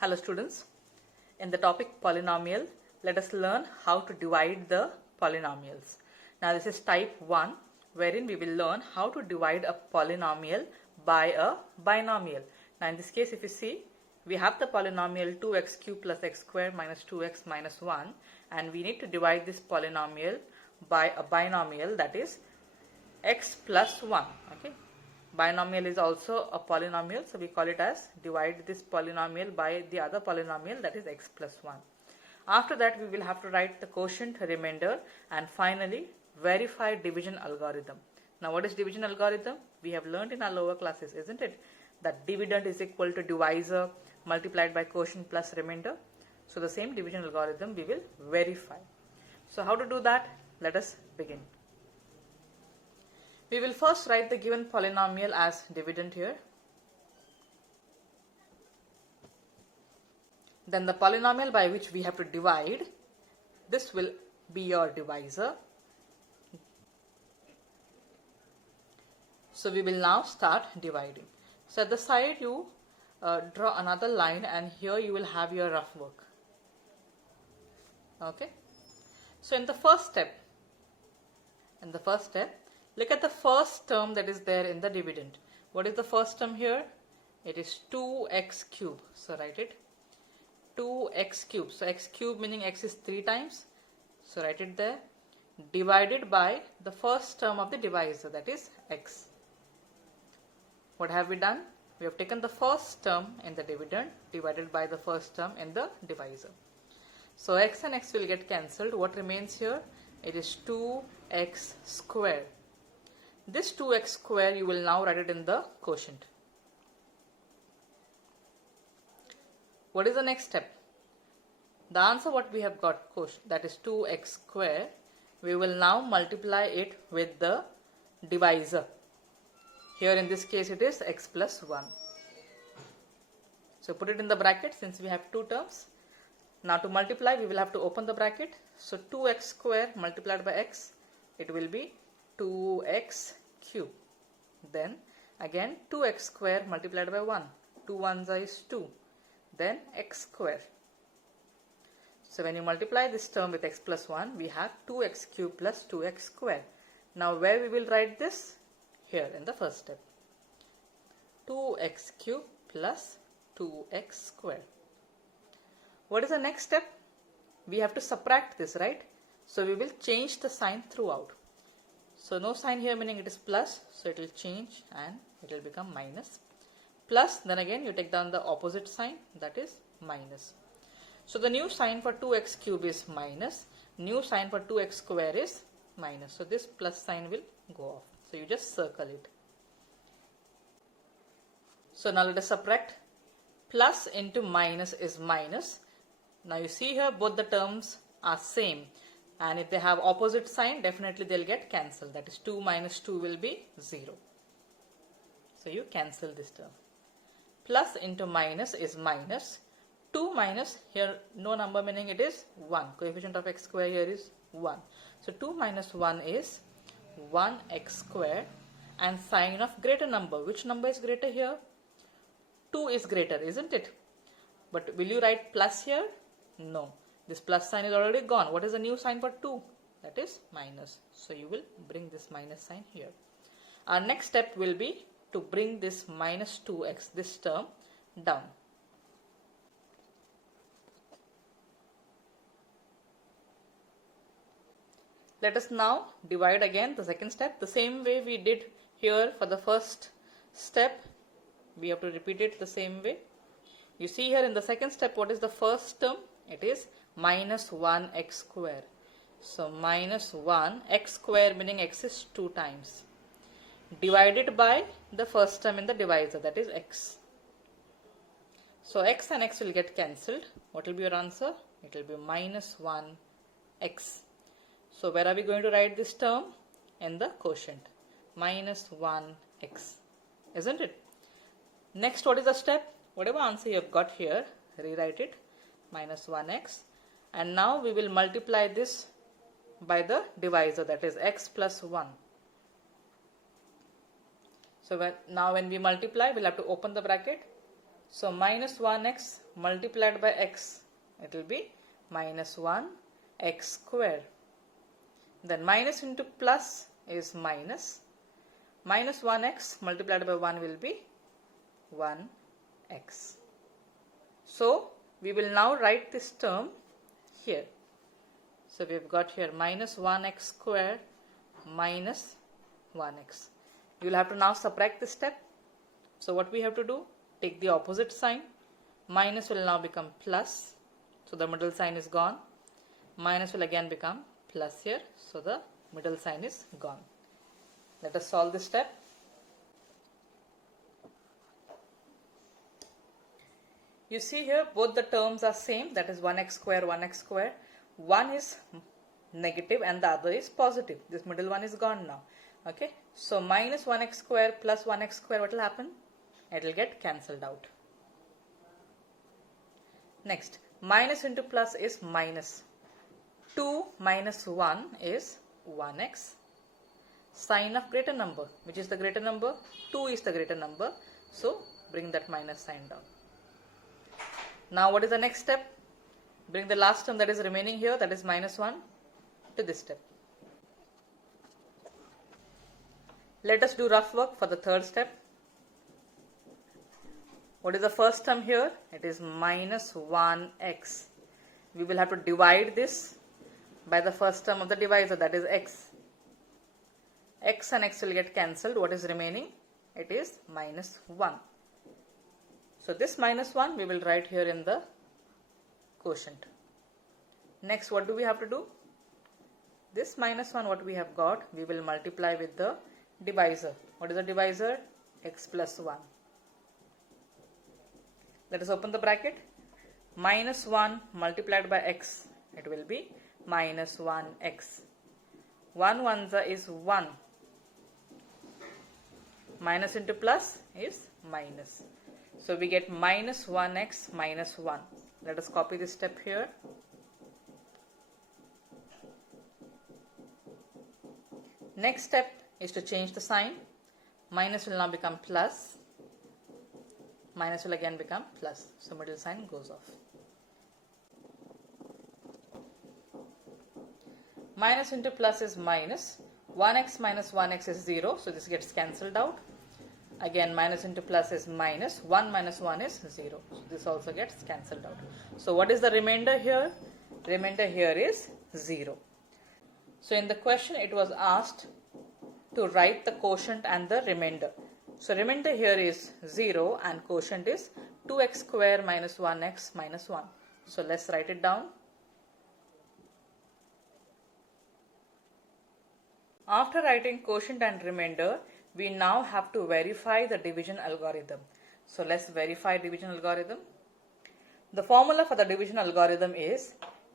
Hello students, in the topic polynomial, let us learn how to divide the polynomials. Now this is type 1 wherein we will learn how to divide a polynomial by a binomial. Now in this case if you see, we have the polynomial 2x cubed plus x squared minus 2x minus 1 and we need to divide this polynomial by a binomial, that is x plus 1. Okay. Binomial is also a polynomial, so we call it as divide this polynomial by the other polynomial, that is x plus 1. After that we will have to write the quotient, remainder, and finally verify division algorithm. Now what is division algorithm? We have learned in our lower classes, isn't it, that dividend is equal to divisor multiplied by quotient plus remainder. So the same division algorithm we will verify. So how to do that? Let us begin. We will first write the given polynomial as dividend here. Then the polynomial by which we have to divide, this will be your divisor. So we will now start dividing. So at the side you draw another line and here you will have your rough work. Okay. So in the first step, look at the first term that is there in the dividend. What is the first term here? It is 2x cube. So write it 2x cube. So x cube meaning x is 3 times. So write it there. Divided by the first term of the divisor, that is x. What have we done? We have taken the first term in the dividend divided by the first term in the divisor. So x and x will get cancelled. What remains here? It is 2x square. This 2x square you will now write it in the quotient. What is the next step? The answer what we have got, quotient, that is 2x square. We will now multiply it with the divisor. Here in this case it is x plus 1. So put it in the bracket since we have two terms. Now to multiply we will have to open the bracket. So 2x square multiplied by x, it will be 2x cube. Then again 2x square multiplied by 1. 2 ones is 2. Then x square. So when you multiply this term with x plus 1, we have 2x cube plus 2x square. Now where we will write this? Here in the first step. 2x cube plus 2x square. What is the next step? We have to subtract this, right? So we will change the sign throughout. So no sign here meaning it is plus, so it will change and it will become minus. Plus, then again you take down the opposite sign, that is minus. So the new sign for 2x cube is minus, new sign for 2x square is minus. So this plus sign will go off. So you just circle it. So now let us subtract. Plus into minus is minus. Now you see here both the terms are same. And if they have opposite sign, definitely they'll get cancelled. That is 2 minus 2 will be 0. So you cancel this term. Plus into minus is minus. 2 minus, here no number meaning it is 1. Coefficient of x square here is 1. So 2 minus 1 is 1x square. And sign of greater number. Which number is greater here? 2 is greater, isn't it? But will you write plus here? No. This plus sign is already gone. What is the new sign for 2? That is minus. So you will bring this minus sign here. Our next step will be to bring this minus 2x, this term, down. Let us now divide again the second step. The same way we did here for the first step. We have to repeat it the same way. You see here in the second step, what is the first term? It is minus 1x square. So minus 1x square meaning x is 2 times. Divided by the first term in the divisor, that is x. So x and x will get cancelled. What will be your answer? It will be minus 1x. So where are we going to write this term? In the quotient. Minus 1x. Isn't it? Next, what is the step? Whatever answer you have got here, rewrite it. Minus 1x. And now we will multiply this by the divisor, that is x plus 1. So now when we multiply, we'll have to open the bracket. So minus 1x multiplied by x, it will be minus 1 x square. Then minus into plus is minus. Minus 1x multiplied by 1 will be 1x. So we will now write this term here. So we have got here minus 1x square minus 1x. You will have to now subtract this step. So what we have to do? Take the opposite sign. Minus will now become plus. So the middle sign is gone. Minus will again become plus here. So the middle sign is gone. Let us solve this step. You see here both the terms are same, that is 1x square, 1x square. One is negative and the other is positive. This middle one is gone now. Okay, so minus 1x square plus 1x square, what will happen? It will get cancelled out. Next, minus into plus is minus. 2 minus 1 is 1x. Sign of greater number. Which is the greater number? 2 is the greater number. So bring that minus sign down. Now what is the next step? Bring the last term that is remaining here, that is minus 1, to this step. Let us do rough work for the third step. What is the first term here? It is minus 1x. We will have to divide this by the first term of the divisor, that is x. X and x will get cancelled. What is remaining? It is minus 1. So this minus 1 we will write here in the quotient. Next, what do we have to do? This minus 1 what we have got, we will multiply with the divisor. What is the divisor? X plus 1. Let us open the bracket. Minus 1 multiplied by x, it will be minus 1x. 1 1 is 1. Minus into plus is minus. So we get minus 1x minus 1. Let us copy this step here. Next step is to change the sign. Minus will now become plus. Minus will again become plus. So middle sign goes off. Minus into plus is minus. 1x minus 1x is 0. So this gets cancelled out. Again minus into plus is minus. 1 minus 1 is 0. So this also gets cancelled out. So what is the remainder here? Remainder here is 0. So in the question it was asked to write the quotient and the remainder. So remainder here is 0 and quotient is 2x square minus 1x minus 1. So let's write it down. After writing quotient and remainder, we now have to verify the division algorithm. So let's verify division algorithm. The formula for the division algorithm is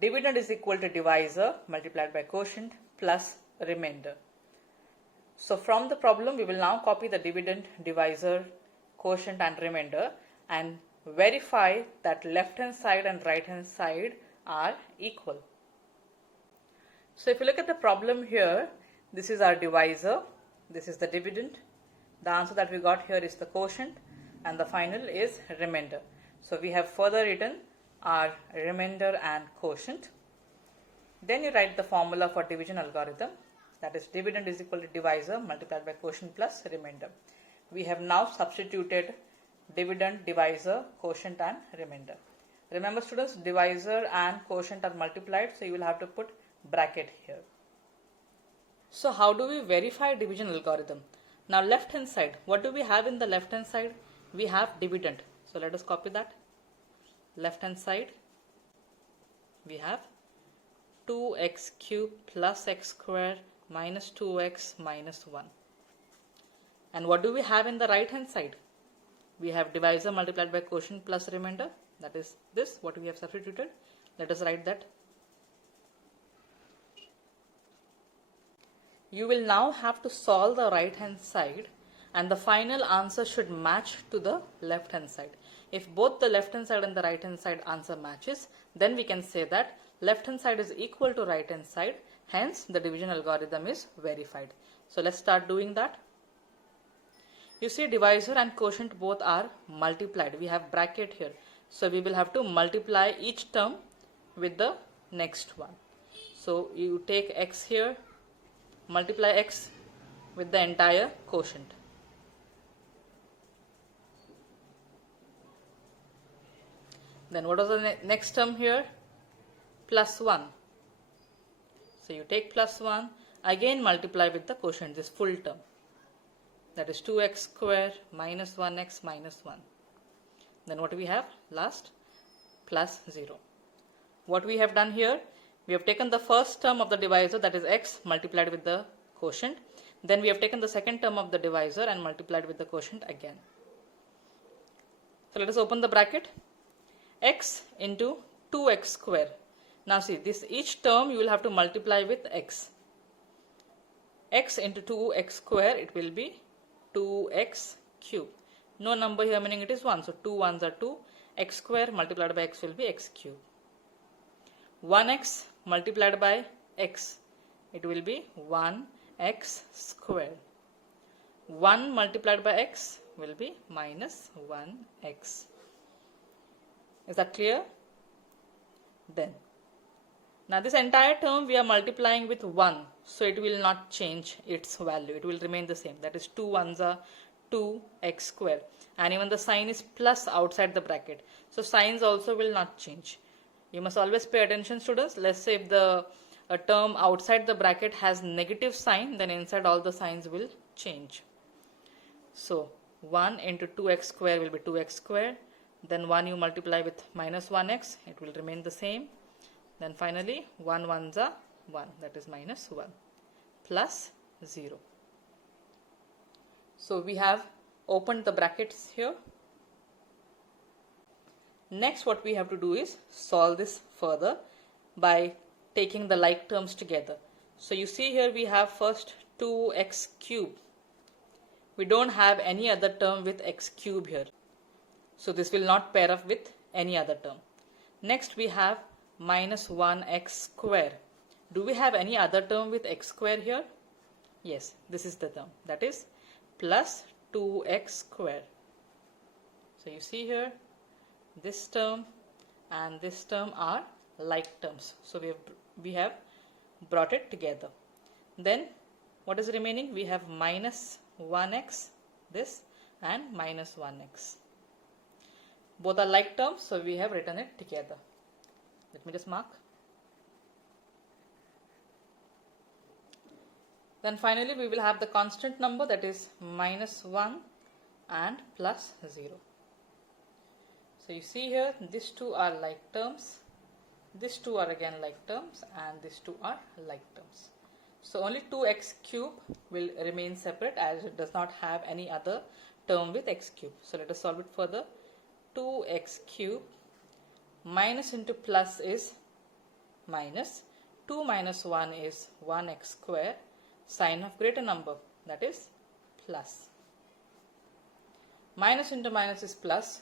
dividend is equal to divisor multiplied by quotient plus remainder. So from the problem we will now copy the dividend, divisor, quotient and remainder and verify that left hand side and right hand side are equal. So if you look at the problem here, this is our divisor, this is the dividend, the answer that we got here is the quotient and the final is remainder. So we have further written our remainder and quotient. Then you write the formula for division algorithm, that is dividend is equal to divisor multiplied by quotient plus remainder. We have now substituted dividend, divisor, quotient and remainder. Remember students, divisor and quotient are multiplied, so you will have to put bracket here. So how do we verify division algorithm? Now left hand side, what do we have in the left hand side? We have dividend. So let us copy that. Left hand side, we have 2x cube plus x square minus 2x minus 1. And what do we have in the right hand side? We have divisor multiplied by quotient plus remainder. That is this, what we have substituted. Let us write that. You will now have to solve the right hand side and the final answer should match to the left hand side. If both the left hand side and the right hand side answer matches, then we can say that left hand side is equal to right hand side, hence the division algorithm is verified. So let's start doing that. You see divisor and quotient both are multiplied. We have bracket here. So we will have to multiply each term with the next one. So you take x here, multiply x with the entire quotient. Then what is the next term here? Plus 1. So you take plus 1, again multiply with the quotient, this full term. That is 2x square minus 1x minus 1. Then what do we have? Last, plus 0. What we have done here? We have taken the first term of the divisor, that is x, multiplied with the quotient. Then we have taken the second term of the divisor and multiplied with the quotient again. So let us open the bracket. X into 2x square. Now see, this each term you will have to multiply with x. X into 2x square, it will be 2x cube. No number here, meaning it is 1. So 2 1s are 2. X square multiplied by x will be x cube. 1x multiplied by x, it will be 1x square. 1 multiplied by x will be minus 1x. Is that clear? Then, now this entire term we are multiplying with 1, so it will not change its value. It will remain the same. That is 2 1s are 2x square. And even the sign is plus outside the bracket. So signs also will not change. You must always pay attention, students. Let's say if the term outside the bracket has negative sign, then inside all the signs will change. So 1 into 2x square will be 2x square. Then 1 you multiply with minus 1x, it will remain the same. Then finally 1 1s are 1, that is minus 1, plus 0. So we have opened the brackets here. Next what we have to do is solve this further by taking the like terms together. So you see here we have first 2x cube. We don't have any other term with x cube here. So this will not pair up with any other term. Next we have minus 1x square. Do we have any other term with x square here? Yes, this is the term. That is plus 2x square. So you see here this term and this term are like terms. So we have brought it together. Then what is remaining? We have minus 1x this and minus 1x. Both are like terms, so we have written it together. Let me just mark. Then finally we will have the constant number, that is minus 1 and plus 0. So you see here these two are like terms, these two are again like terms, and these two are like terms. So only 2x cube will remain separate as it does not have any other term with x cube. So let us solve it further. 2x cube minus into plus is minus, 2 minus 1 is 1x square, sign of greater number, that is plus. Minus into minus is plus,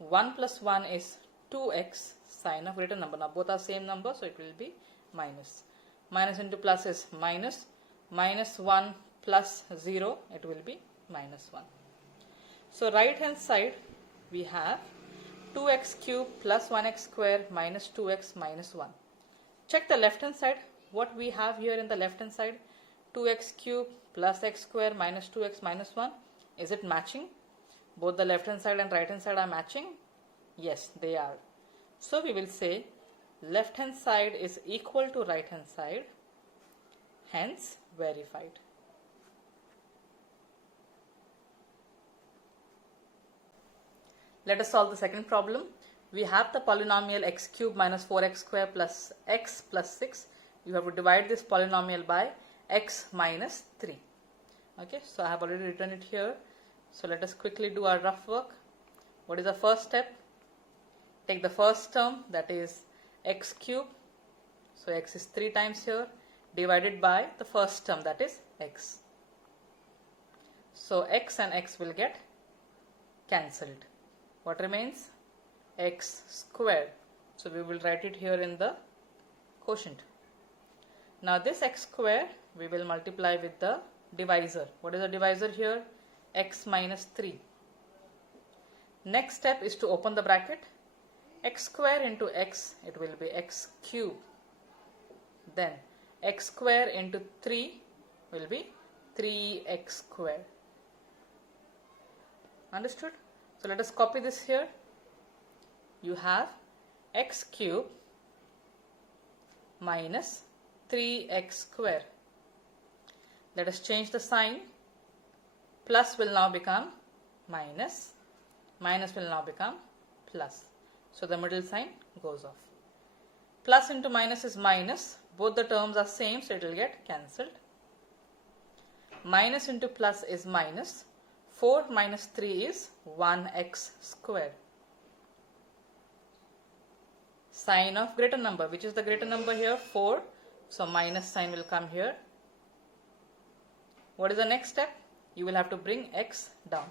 1 plus 1 is 2x, sign of greater number. Now both are same number, so it will be minus. Minus into plus is minus, minus 1 plus 0, it will be minus 1. So right hand side we have 2x cube plus 1x square minus 2x minus 1. Check the left hand side. What we have here in the left hand side, 2x cube plus x square minus 2x minus 1. Is it matching? Both the left hand side and right hand side are matching? Yes, they are. So we will say left hand side is equal to right hand side, hence verified. Let us solve the second problem. We have the polynomial x cube minus 4x square plus x plus 6. You have to divide this polynomial by x minus 3. Okay, so I have already written it here. So let us quickly do our rough work. What is the first step? Take the first term, that is x cube. So x is 3 times here, divided by the first term, that is x. So x and x will get cancelled. What remains? X square. So we will write it here in the quotient. Now this x square we will multiply with the divisor. What is the divisor here? X minus 3. Next step is to open the bracket. x square into x, it will be x cube. Then x square into 3 will be 3x square. Understood? So let us copy this here. You have x cube minus 3x square. Let us change the sign. Plus will now become minus. Minus will now become plus. So the middle sign goes off. Plus into minus is minus. Both the terms are same, so it will get cancelled. Minus into plus is minus. 4 minus 3 is 1x square. Sign of greater number. Which is the greater number here? 4. So minus sign will come here. What is the next step? You will have to bring x down.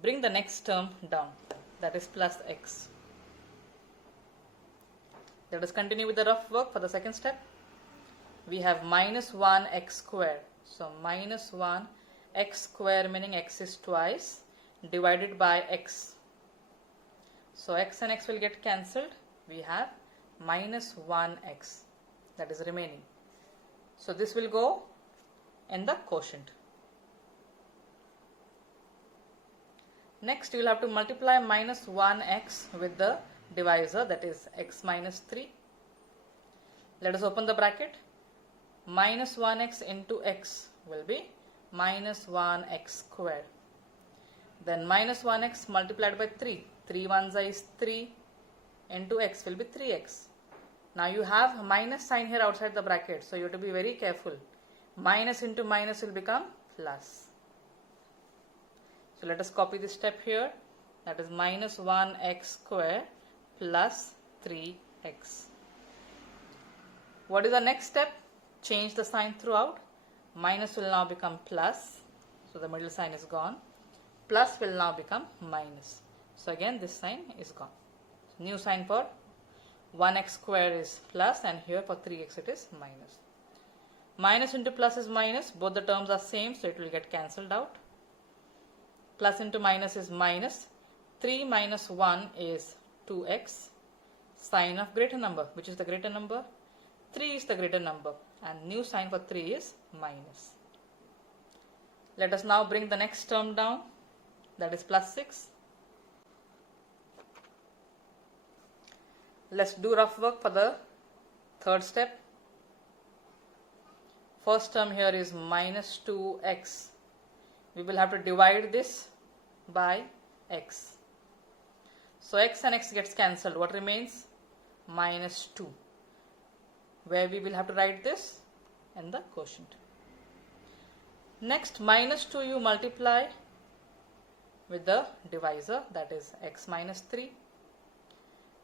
Bring the next term down. That is plus x. Let us continue with the rough work for the second step. We have minus 1x square. So minus 1x square meaning x is twice divided by x. So x and x will get cancelled. We have minus 1x that is remaining. So this will go in the quotient. Next you will have to multiply minus 1x with the divisor, that is x minus 3. Let us open the bracket. Minus 1x into x will be minus 1x square. Then minus 1x multiplied by 3. 3 ones is 3 into x will be 3x. Now you have minus sign here outside the bracket, so you have to be very careful. Minus into minus will become plus. So let us copy this step here. That is minus 1x square plus 3x. What is the next step? Change the sign throughout. Minus will now become plus. So the middle sign is gone. Plus will now become minus. So again this sign is gone. New sign for 1x square is plus, and here for 3x it is minus. Minus into plus is minus. Both the terms are same, so it will get cancelled out. Plus into minus is minus. 3 minus 1 is 2x. Sign of greater number. Which is the greater number? 3 is the greater number. And new sign for 3 is minus. Let us now bring the next term down. That is plus 6. Let's do rough work for the third step. First term here is minus 2x. We will have to divide this by x. So x and x gets cancelled. What remains? Minus 2. Where we will have to write this in the quotient. Next, minus 2 you multiply with the divisor, that is x minus 3.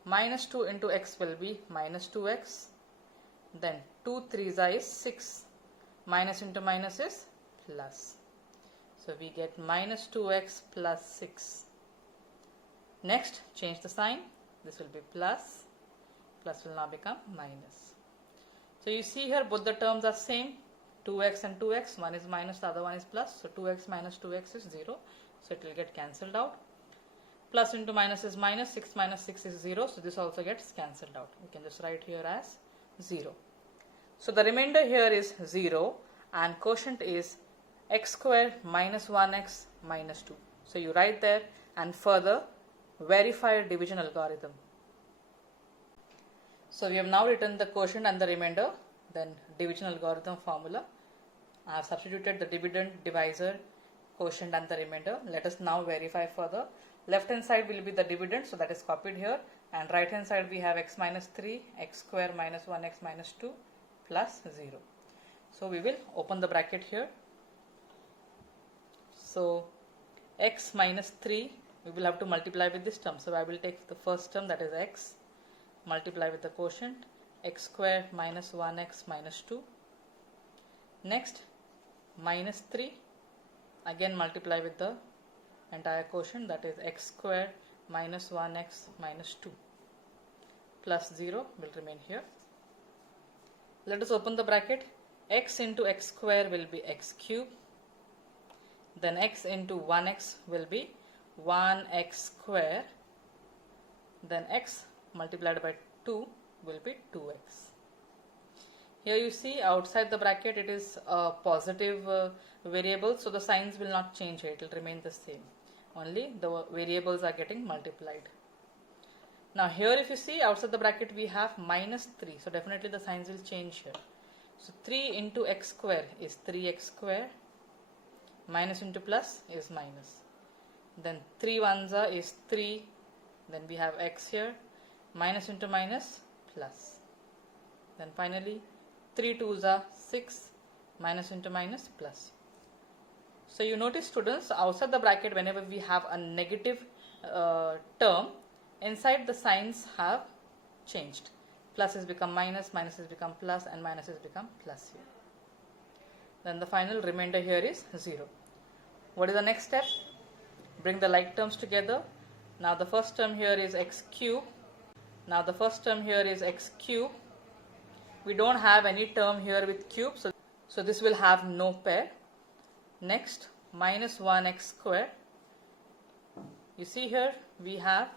Minus 2 into x will be minus 2x. Then 2 3s is 6. Minus into minus is plus. So we get minus 2x plus 6. Next, change the sign. This will be plus. Plus will now become minus. So you see here both the terms are same. 2x and 2x. One is minus, the other one is plus. So 2x minus 2x is 0. So it will get cancelled out. Plus into minus is minus. 6 minus 6 is 0. So this also gets cancelled out. We can just write here as 0. So the remainder here is 0 and quotient is x square minus 1x minus 2. So you write there and further verify division algorithm. So we have now written the quotient and the remainder, then division algorithm formula. I have substituted the dividend, divisor, quotient and the remainder. Let us now verify further. Left hand side will be the dividend, so that is copied here, and right hand side we have x minus 3, x square minus 1x minus 2 plus 0. So we will open the bracket here. So x minus 3 we will have to multiply with this term. So I will take the first term, that is x, multiply with the quotient, x square minus 1x minus 2. Next, minus 3, again multiply with the entire quotient, that is x square minus 1x minus 2 plus 0 will remain here. Let us open the bracket. X into x square will be x cube. Then x into 1x will be 1x square then x multiplied by 2 will be 2x. Here you see outside the bracket it is a positive variable, so the signs will not change here, it will remain the same. Only the variables are getting multiplied. Now here if you see outside the bracket we have minus 3, so definitely the signs will change here. So 3 into x square is 3x square, minus into plus is minus. Then 3 ones is 3, then we have x here, minus into minus plus. Then finally 3 twos are 6, minus into minus plus. So you notice students, outside the bracket whenever we have a negative term, inside the signs have changed. Plus has become minus, minus has become plus, and minus has become plus here. Then the final remainder here is 0. What is the next step? Bring the like terms together. Now the first term here is x cube. Now the first term here is x cube. We don't have any term here with cube, so this will have no pair. Next, minus 1x square. You see here we have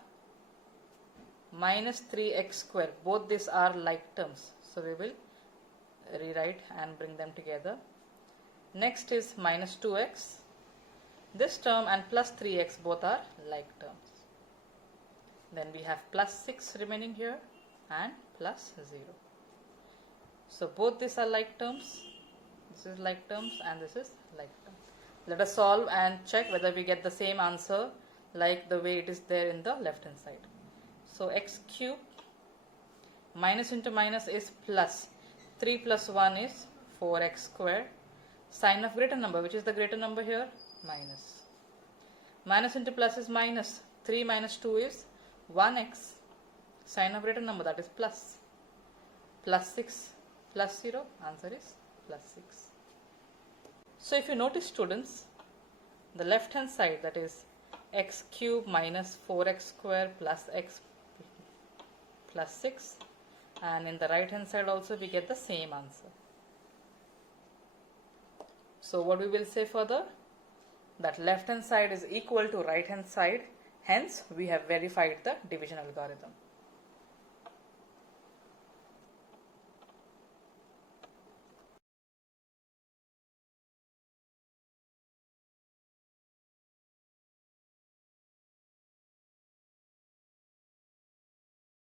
minus 3x square. Both these are like terms, so we will rewrite and bring them together. Next is minus 2x. This term and plus 3x both are like terms. Then we have plus 6 remaining here and plus 0. So both these are like terms. This is like terms and this is like term. Let us solve and check whether we get the same answer like the way it is there in the left hand side. So x cube minus into minus is plus. 3 plus 1 is 4x square. Sign of greater number, which is the greater number here? Minus. Minus into plus is minus. 3 minus 2 is 1x. Sign of greater number, that is plus. Plus 6 plus 0, answer is plus 6. So if you notice students, the left hand side, that is x cube minus 4x square plus x plus 6, and in the right hand side also we get the same answer. So what we will say further? That left hand side is equal to right hand side, hence we have verified the division algorithm.